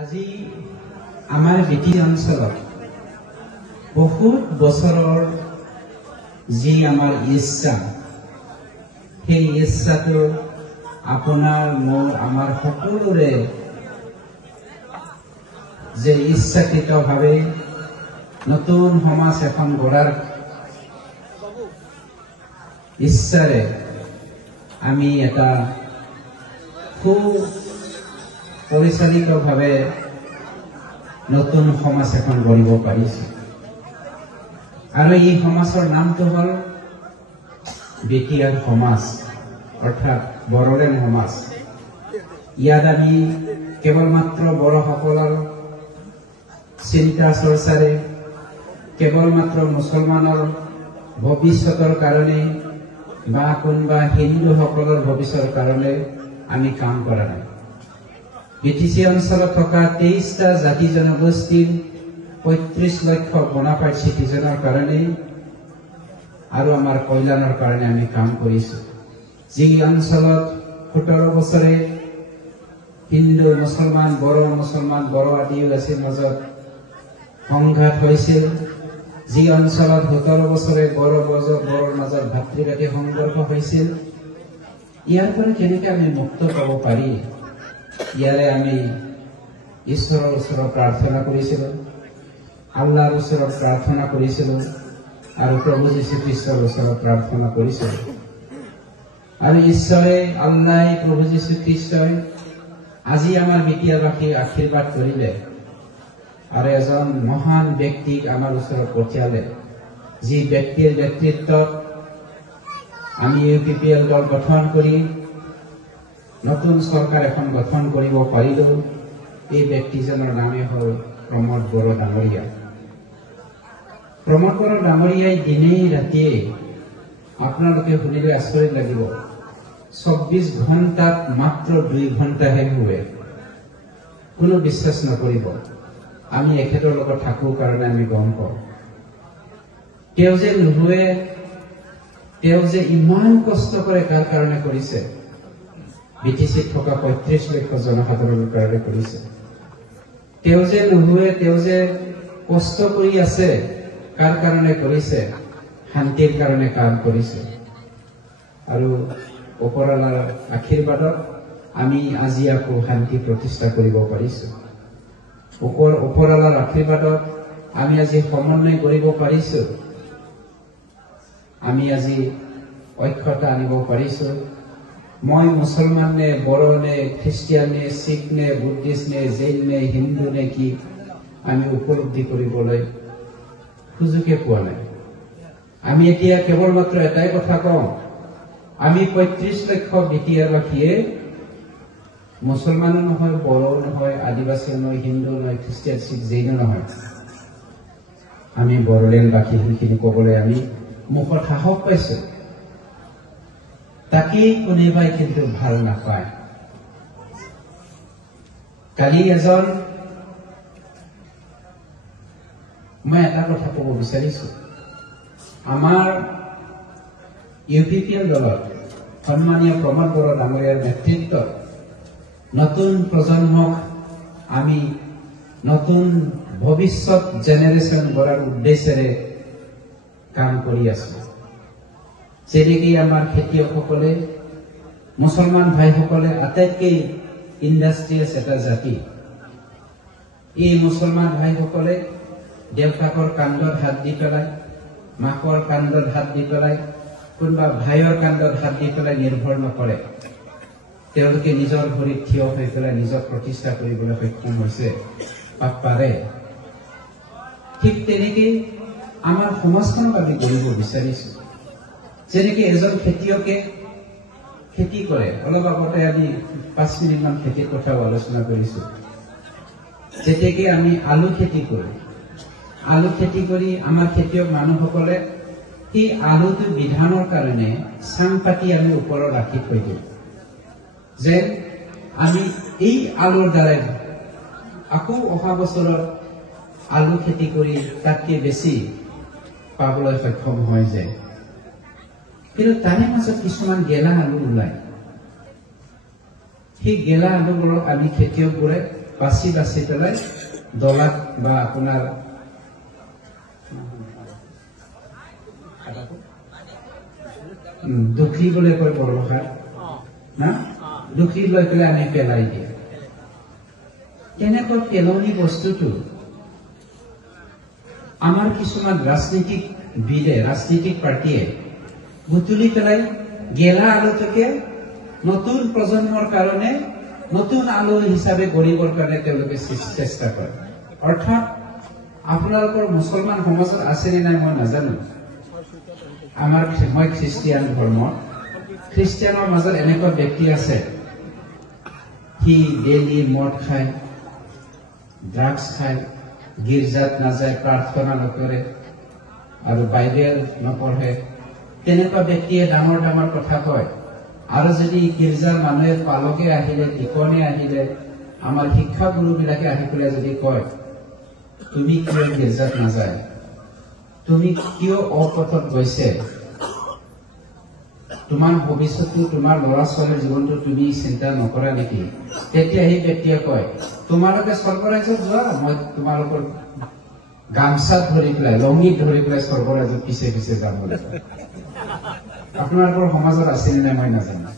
আজি আমাৰ বিটি অঞ্চলত বহুত বছৰৰ যি আমাৰ ইচ্ছা, সেই ইচ্ছাটো আপোনাৰ মোৰ আমাৰ সকলোৰে যে ইচ্ছাকৃতভাৱে নতুন সমাজ এখন গঢ়াৰ ইচ্ছাৰে আমি এটা সুপৰিচালিতভাৱে নতুন সমাজ এখন গঢ়িব পাৰিছো। আৰু এই সমাজৰ নামটো হ'ল বিটিআৰ সমাজ, অৰ্থাৎ বড়োলেণ্ড সমাজ। ইয়াত আমি কেৱল মাত্ৰ বড়োসকলৰ চিন্তা চৰ্চাৰে, কেৱল মাত্ৰ মুছলমানৰ ভৱিষ্যতৰ কাৰণে বা কোনোবা হিন্দুসকলৰ ভৱিষ্যতৰ কাৰণে আমি কাম কৰা নাই। বিটিচি অঞ্চলত থকা 23টা জাতি জনগোষ্ঠীৰ 35 লক্ষ বনাফাইড চিটিজেনৰ কাৰণে আৰু আমাৰ কল্যাণৰ কাৰণে আমি কাম কৰিছো। যি অঞ্চলত 17 বছৰে হিন্দু মুছলমান, বড়ো আদিবাসীৰ মাজত সংঘাত হৈছিল, যি অঞ্চলত 17 বছৰে বড়োৰ মাজত ভাতৃঘাতী সংঘৰ্ষ হৈছিল, ইয়াৰ পৰা কেনেকৈ আমি মুক্ত পাব পাৰি, ইয়াৰে আমি ঈশ্বৰৰ ওচৰত প্ৰাৰ্থনা কৰিছিলো, আল্লাহৰ ওচৰত প্ৰাৰ্থনা কৰিছিলো আৰু প্ৰভু যীশু খ্ৰীষ্টৰ ওচৰত প্ৰাৰ্থনা কৰিছিলো। আৰু ঈশ্বৰে, আল্লাহ, প্ৰভু যীশু খ্ৰীষ্টই আজি আমাৰ বিটিয়াবাসীক আশীৰ্বাদ কৰিলে আৰু এজন মহান ব্যক্তিক আমাৰ ওচৰত পঠিয়ালে, যি ব্যক্তিৰ নেতৃত্বত আমি UPPL দল গঠন কৰি নতুন চৰকাৰ এখন গঠন কৰিব পাৰিলো। এই ব্যক্তিজনৰ নামে হ'ল প্ৰমোদ বড়ো ডাঙৰীয়া। প্ৰমোদ বড়ো ডাঙৰীয়াই দিনেই ৰাতিয়ে, আপোনালোকে শুনিলে আচৰিত লাগিব, 24 ঘণ্টাত মাত্ৰ 2 ঘণ্টাহে শুৱে। কোনো বিশ্বাস নকৰিব, আমি এখেতৰ লগত থাকো কাৰণে আমি গম পাওঁ। তেওঁ যে নুশুৱে, তেওঁ যে ইমান কষ্ট কৰে, কাৰ কাৰণে কৰিছে? বিটিচিত থকা 35 লক্ষ জনসাধাৰণৰ কাৰণে কৰিছে। তেওঁ যে নুশুৱে, তেওঁ যে কষ্ট কৰি আছে, কাৰ কাৰণে কৰিছে? শান্তিৰ কাৰণে কাম কৰিছে। আৰু ওপৰৱালাৰ আশীৰ্বাদত আমি আজি আকৌ শান্তি প্ৰতিষ্ঠা কৰিব পাৰিছো। ওপৰৱালাৰ আশীৰ্বাদত আমি আজি সমন্বয় কৰিব পাৰিছো। আমি আজি ঐক্যতা আনিব পাৰিছো। মই মুছলমান নে, বড়ো নে, খ্ৰীষ্টিয়ান নে, শিখ নে, বুদ্ধিষ্ট নে, জৈন নে, হিন্দু নে কি, আমি উপলব্ধি কৰিবলৈ সুযোগে পোৱা নাই। আমি এতিয়া কেৱল মাত্ৰ এটাই কথা কওঁ, আমি 35 লক্ষ বিটিয়াৰবাসীয়ে মুছলমানো নহয়, বড়ো নহয়, আদিবাসী নহয়, হিন্দু নহয়, খ্ৰীষ্টিয়ান, শিখ, জৈন নহয়, আমি বড়োলেণ্ডবাসী সেইখিনি ক'বলৈ আমি মুখত সাহস পাইছো। তাকেই কোনোবাই কিন্তু ভাল নাপায়। কালি মই এটা কথা ক'ব বিচাৰিছো, আমাৰ UPPL দলত সন্মানীয় প্ৰমোদ বড়ো ডাঙৰীয়াৰ নেতৃত্বত নতুন প্ৰজন্মক আমি নতুন ভৱিষ্যত জেনেৰেশ্যন গঢ়াৰ উদ্দেশ্যেৰে কাম কৰি আছো। যেনেকৈ আমাৰ খেতিয়কসকলে, মুছলমান ভাইসকলে আটাইতকৈ ইণ্ডাষ্ট্ৰিয়াছ এটা জাতি, এই মুছলমান ভাইসকলে দেউতাকৰ কান্ধত হাত দি পেলাই, মাকৰ কান্ধত হাত দি পেলাই, কোনোবা ভাইৰ কান্ধত হাত দি পেলাই নিৰ্ভৰ নকৰে। তেওঁলোকে নিজৰ ভৰিত থিয় হৈ পেলাই নিজক প্ৰতিষ্ঠা কৰিবলৈ সক্ষম হৈছে বা পাৰে। ঠিক তেনেকৈ আমাৰ সমাজখনক আমি গঢ়িব বিচাৰিছো। যেনেকৈ এজন খেতিয়কে খেতি কৰে, অলপ আগতে আমি 5 মিনিটমান খেতিৰ কথাও আলোচনা কৰিছো। যেতিয়াকৈ আমি আলু খেতি কৰো, আলু খেতি কৰি আমাৰ খেতিয়ক মানুহসকলে সেই আলুটো বিধানৰ কাৰণে চাং পাতি আমি ওপৰত ৰাখি থৈ দিওঁ, যে আমি এই আলুৰ দ্বাৰাই আকৌ অহা বছৰত আলু খেতি কৰি তাতকৈ বেছি পাবলৈ সক্ষম হয় যায়। কিন্তু তাৰে মাজত কিছুমান গেলা আলু ওলায়। সেই গেলা আলুবোৰক আমি খেতিয়কবোৰে বাছি বাছি পেলাই দলাত বা আপোনাৰ দুখী বুলি কয় বড়ো ভাষাত না দুখী লৈ পেলাই আমি পেলাই দিয়ে তেনেকৈ পেলনি বস্তুটো আমাৰ কিছুমান ৰাজনীতিক বিদে ৰাজনীতিক পাৰ্টিয়ে বুটুলি পেলাই গেলা আলুটোকে নতুন প্ৰজন্মৰ কাৰণে নতুন আলু হিচাপে গঢ়িবৰ কাৰণে তেওঁলোকে চেষ্টা কৰে অৰ্থাৎ আপোনালোকৰ মুছলমান সমাজত আছে নে নাই মই নাজানো আমাৰ মই খ্ৰীষ্টিয়ান ধৰ্ম খ্ৰীষ্টিয়ানৰ মাজত এনেকুৱা ব্যক্তি আছে সি ডেইলি মদ খায় ড্ৰাগছ খায় গীৰ্জাত নাযায় প্ৰাৰ্থনা নকৰে আৰু বাইবেল নপঢ়ে তেনেকুৱা ব্যক্তিয়ে ডাঙৰ ডাঙৰ কথা কয় আৰু যদি গীৰ্জাৰ মানুহে পালকে আহিলে টিকনে আহিলে আমাৰ শিক্ষাগুৰুবিলাকে আহি পেলাই যদি কয় তুমি কিয় গীৰ্জাত নাযায় তুমি কিয় অপথত গৈছে তোমাৰ ভৱিষ্যতটো তোমাৰ ল'ৰা ছোৱালীৰ জীৱনটো তুমি চিন্তা নকৰা নেকি তেতিয়া সেই ব্যক্তিয়ে কয় তোমালোকে স্বৰ্গৰাজ্যত যোৱা মই তোমালোকৰ গামছাত ধৰি পেলাই লংগীত ধৰি পেলাই স্বৰ্গৰাজ্যত পিছে পিছে যাম বুলি আপোনালোকৰ সমাজত আছে নে নাই মই নাজানো